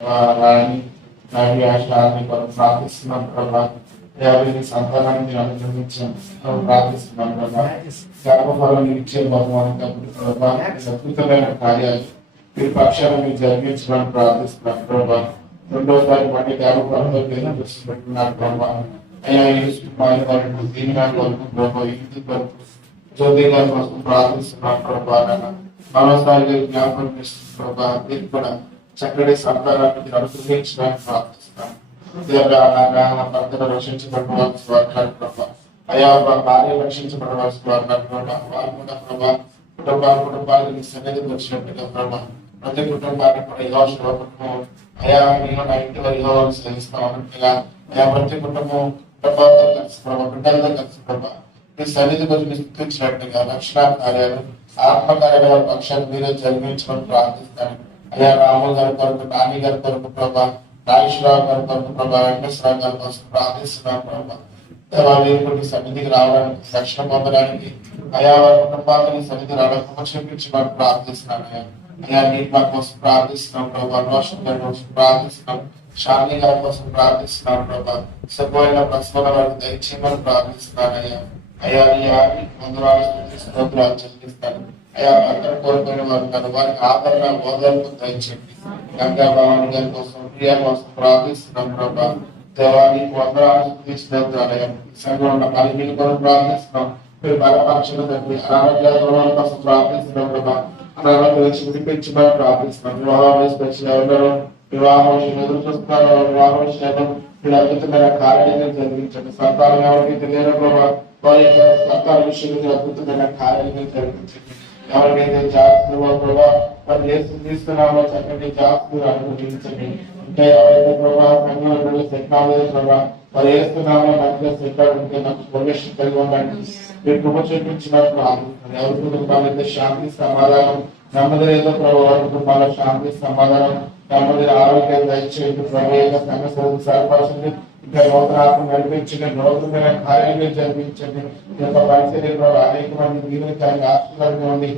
రాణి రవి ఆశలని కొరకు ప్రార్థిస్తున్నాం ప్రభా. దేవని సంతానాన్ని అనుగ్రహించాం ప్రార్థిస్తున్నాం ప్రభా. గర్భఫలం ఇచ్చే బహుమానం ప్రభా, అద్భుతమైన కార్యాలు మీరు పక్షాలను మీరు జరిగించడానికి ప్రార్థిస్తున్నాం ప్రభా. రెండోసారి మళ్ళీ గర్భఫలంలో పెట్టినారు ప్రభా. అయ్యా ఆయన కొరకు దీనిగా కొరకు ప్రభా, ఇంటి కొరకు జ్యోతి గారి కోసం ప్రార్థిస్తున్నాం ప్రభా. మరోసారి జ్ఞాపకం చేస్తున్న ప్రభా, మీరు కూడా చక్కటి సంతానాన్ని అనుగ్రహించడానికి ప్రార్థిస్తున్నాం. భర్తను రక్షించబడవలసి వారు ప్రభా, అయా భార్య రక్షించబడవలసి వారు ప్రభా. వారు కూడా ప్రభా కుటుంబాలకు సన్నిధికి వచ్చినట్టుగా ప్రభా, ప్రతి కుటుంబాన్ని కూడా యోగ కుటుంబం అయా నేను నా ఇంటి వారి యోగాలు సేవిస్తా ఉన్నట్టుగా అయా ప్రతి కుటుంబం కుటుంబాలతో కలిసి ప్రభా, బిడ్డలతో కలిసి ప్రభా మీ సన్నిధి గురించి స్థుతించినట్టుగా రక్షణ కార్యాలు ఆత్మకార్యాల పక్షాలు మీరే జరిగించమని ప్రార్థిస్తాను. అయ్యా రాము గారి కొరకు, నాని గారి కొరకు ప్రభా, నాగేశ్వరరావు గారి కొరకు ప్రభా, వెంకటేశ్వరరావు గారి కోసం ప్రార్థిస్తున్నాం ప్రభా. దేవాలయం సన్నిధికి రావడానికి, రక్షణ పొందడానికి అయా వారి కుటుంబాలని సన్నిధి రావడానికి చూపించమని ప్రార్థిస్తున్నాను. అయ్యా నీటి మా కోసం ప్రార్థిస్తున్నాం ప్రభా, రోషన్ గారి కోసం ప్రార్థిస్తున్నాం, శాలిని గారి కోసం ప్రార్థిస్తున్నాం ప్రభా. శుభమైన ప్రశ్నల వారికి దయచేయమని ప్రార్థిస్తున్నాను. అయ్యా అయ్యా మందురాలు స్తోత్రాలు చెల్లిస్తాను. అయా భర్తను కోల్పోయిన వారు కాదు, వారికి ఆదరణ ఓదార్పు దయచేయండి. గంగా భవాని గారి కోసం, ప్రియా కోసం ప్రార్థిస్తున్నాం ప్రభా. దేవానికి వందనాలు స్తోత్రాలయం. సంఘంలో ఉన్న పలికిని కోసం ప్రార్థిస్తున్నాం. మీరు బలపక్షుల తండ్రి అనారోగ్య కోసం ప్రార్థిస్తున్నాం ప్రభా. అనారోగ్య వచ్చి విడిపించమని ప్రార్థిస్తున్నాం. వివాహం వివాహం ఎదురు చూస్తున్నారు, వివాహం విషయంలో మీరు అద్భుతమైన కార్యాలను జరిగించండి. సంతానం ఎవరికి తెలియదు ప్రభా, వారి యొక్క సంతాన విషయంలో అద్భుతమైన కార్యాలను జరిగించండి. ఎవరికైతే జాగ్రత్తలో ప్రభావ వారు చేస్తూ తీసుకున్నామో చక్కటి జాగ్రత్తలు అనుభవించండి. ఇంకా ఎవరైతే ప్రభావ సంఘంలో సెట్లాలేదు ప్రభావ వారు వేస్తున్నామో మంచిగా సెట్లాడు ఉంటే నాకు ప్రవేశం కలిగి ఉండండి. మీరు కృప చూపించినట్లు ఎవరి కుటుంబాలైతే శాంతి సమాధానం, నెమ్మది లేదో ప్రభావ కుటుంబాల శాంతి సమాధానం, నెమ్మది ఆరోగ్యం దయచేయండి. ప్రభు యొక్క సమస్యలకు సరిపరచండి. ఇంకా నూతన ఆత్మ నడిపించండి, నూతనమైన కార్యాలు జరిపించండి. ఈ యొక్క పరిస్థితి అనేక మంది దీనికి ఆశీర్వాదం ఉంది.